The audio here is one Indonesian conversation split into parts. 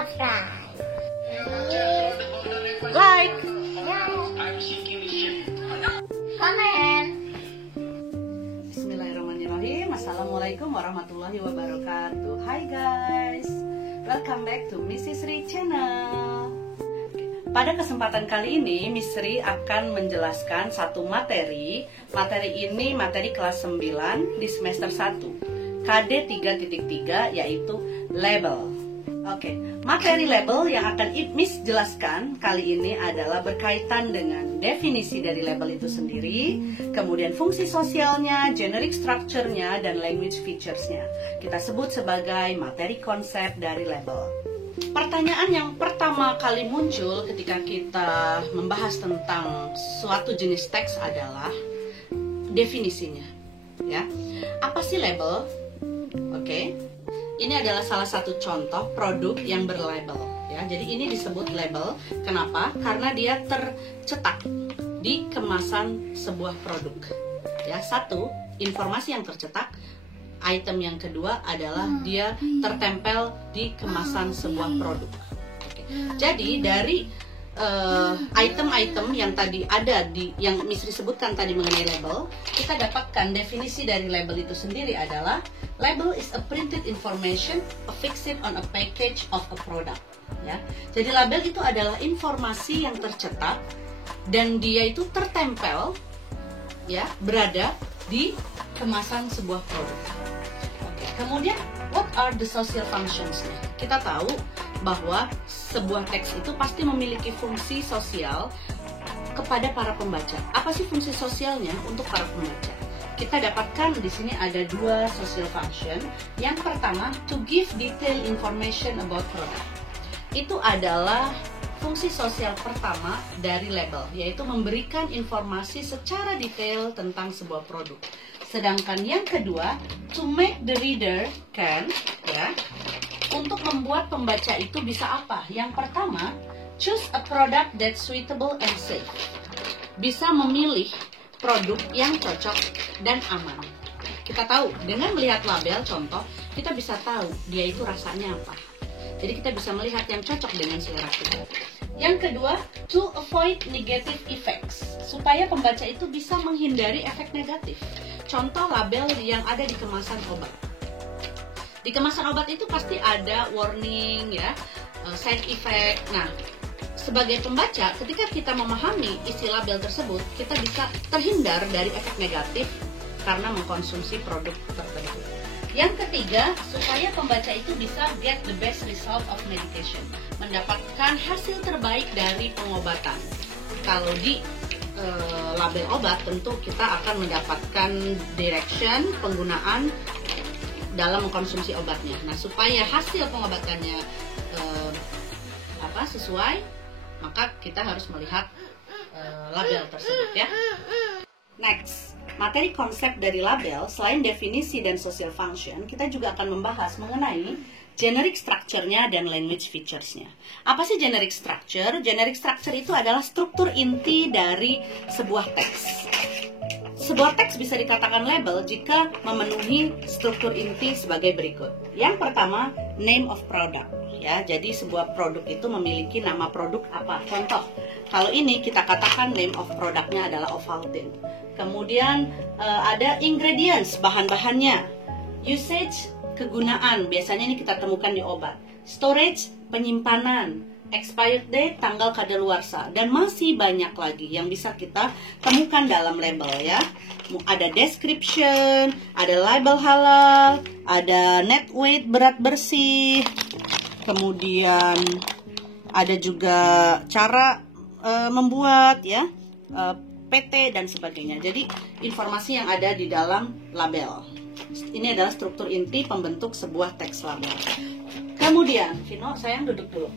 subscribe, like, comment. Bismillahirrahmanirrahim. Assalamualaikum warahmatullahi wabarakatuh. Hai guys, welcome back to Mrs. Ri Channel. Pada kesempatan kali ini Miss Ri akan menjelaskan satu materi. Materi ini materi kelas 9 di semester 1 KD 3.3, yaitu label. Oke, materi label yang akan Miss jelaskan kali ini adalah berkaitan dengan definisi dari label itu sendiri, kemudian fungsi sosialnya, generic structure-nya, dan language features-nya. Kita sebut sebagai materi konsep dari label. Pertanyaan yang pertama kali muncul ketika kita membahas tentang suatu jenis teks adalah definisinya. Ya, apa sih label? Oke. Ini adalah salah satu contoh produk yang berlabel, ya. Jadi ini disebut label. Kenapa? Karena dia tercetak di kemasan sebuah produk. Ya, satu, informasi yang tercetak. Item yang kedua adalah dia tertempel di kemasan sebuah produk. Oke. Jadi dari item-item yang tadi ada yang Miss Ri sebutkan tadi mengenai label, kita dapatkan definisi dari label itu sendiri adalah label is a printed information affixed on a package of a product. Ya, jadi label itu adalah informasi yang tercetak dan dia itu tertempel, ya, berada di kemasan sebuah produk. Oke. Kemudian what are the social functions-nya? Kita tahu bahwa sebuah teks itu pasti memiliki fungsi sosial kepada para pembaca. Apa sih fungsi sosialnya untuk para pembaca? Kita dapatkan di sini ada dua social function. Yang pertama, to give detailed information about product. Itu adalah fungsi sosial pertama dari label, yaitu memberikan informasi secara detail tentang sebuah produk. Sedangkan yang kedua, to make the reader can, ya, untuk membuat pembaca itu bisa apa? Yang pertama, choose a product that's suitable and safe. Bisa memilih produk yang cocok dan aman. Kita tahu, dengan melihat label, contoh, kita bisa tahu dia itu rasanya apa. Jadi kita bisa melihat yang cocok dengan selera kita. Yang kedua, to avoid negative effects. Supaya pembaca itu bisa menghindari efek negatif. Contoh label yang ada di kemasan obat. Di kemasan obat itu pasti ada warning, ya, side effect. Nah, sebagai pembaca, ketika kita memahami isi label tersebut, kita bisa terhindar dari efek negatif karena mengkonsumsi produk tertentu. Yang ketiga, supaya pembaca itu bisa get the best result of medication, mendapatkan hasil terbaik dari pengobatan. Kalau di label obat, tentu kita akan mendapatkan direction penggunaan dalam mengkonsumsi obatnya. Nah, supaya hasil pengobatannya sesuai, maka kita harus melihat label tersebut, ya. Next, materi konsep dari label, selain definisi dan social function, kita juga akan membahas mengenai generic structure-nya dan language features-nya. Apa sih generic structure? Generic structure itu adalah struktur inti dari sebuah teks. Sebuah teks bisa dikatakan label jika memenuhi struktur inti sebagai berikut. Yang pertama, name of product. Ya, jadi sebuah produk itu memiliki nama produk apa? Contoh, kalau ini kita katakan name of produknya adalah Ovaltine. Kemudian ada ingredients, bahan-bahannya. Usage, kegunaan, biasanya ini kita temukan di obat. Storage, penyimpanan. Expired date, tanggal kadaluarsa, dan masih banyak lagi yang bisa kita temukan dalam label, ya. Ada description, ada label halal, ada net weight, berat bersih, kemudian ada juga cara membuat, ya, PT dan sebagainya. Jadi informasi yang ada di dalam label. Ini adalah struktur inti pembentuk sebuah teks label. Kemudian, Vino, sayang duduk dulu.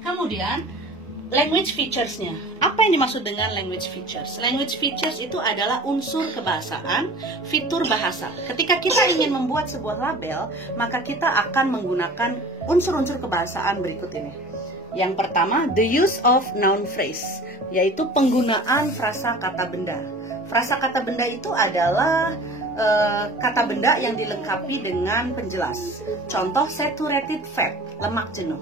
Kemudian language features-nya. Apa yang dimaksud dengan language features? Language features itu adalah unsur kebahasaan, fitur bahasa. Ketika kita ingin membuat sebuah label, maka kita akan menggunakan unsur-unsur kebahasaan berikut ini. Yang pertama, the use of noun phrase, yaitu penggunaan frasa kata benda. Frasa kata benda itu adalah kata benda yang dilengkapi dengan penjelas. Contoh saturated fat, lemak jenuh.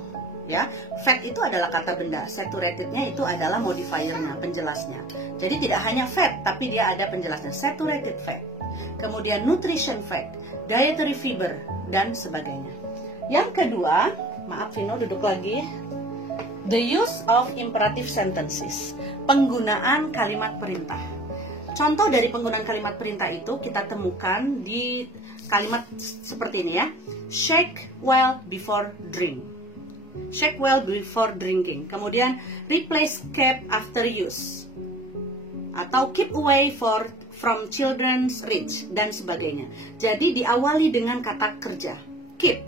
Ya, fat itu adalah kata benda, saturatednya itu adalah modifiernya, penjelasnya. Jadi tidak hanya fat, tapi dia ada penjelasnya, saturated fat. Kemudian nutrition fact, dietary fiber, dan sebagainya. Yang kedua, maaf Vino duduk lagi. The use of imperative sentences, penggunaan kalimat perintah. Contoh dari penggunaan kalimat perintah itu kita temukan di kalimat seperti ini ya. Shake well before drink. Shake well before drinking. Kemudian replace cap after use. Atau keep away from children's reach dan sebagainya. Jadi diawali dengan kata kerja. Keep.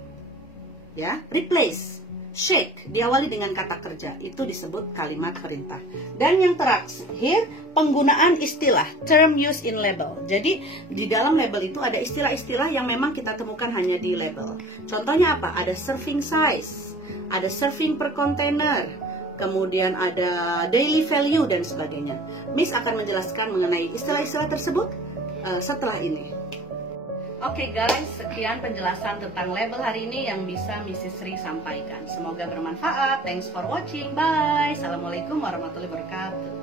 Ya, replace. Shake diawali dengan kata kerja, itu disebut kalimat perintah. Dan yang terakhir, penggunaan istilah, term used in label. Jadi di dalam label itu ada istilah-istilah yang memang kita temukan hanya di label. Contohnya apa? Ada serving size, ada serving per container, kemudian ada daily value dan sebagainya. Miss akan menjelaskan mengenai istilah-istilah tersebut setelah ini. Oke guys, sekian penjelasan tentang label hari ini yang bisa Mrs. Sri sampaikan. Semoga bermanfaat. Thanks for watching. Bye. Assalamualaikum warahmatullahi wabarakatuh.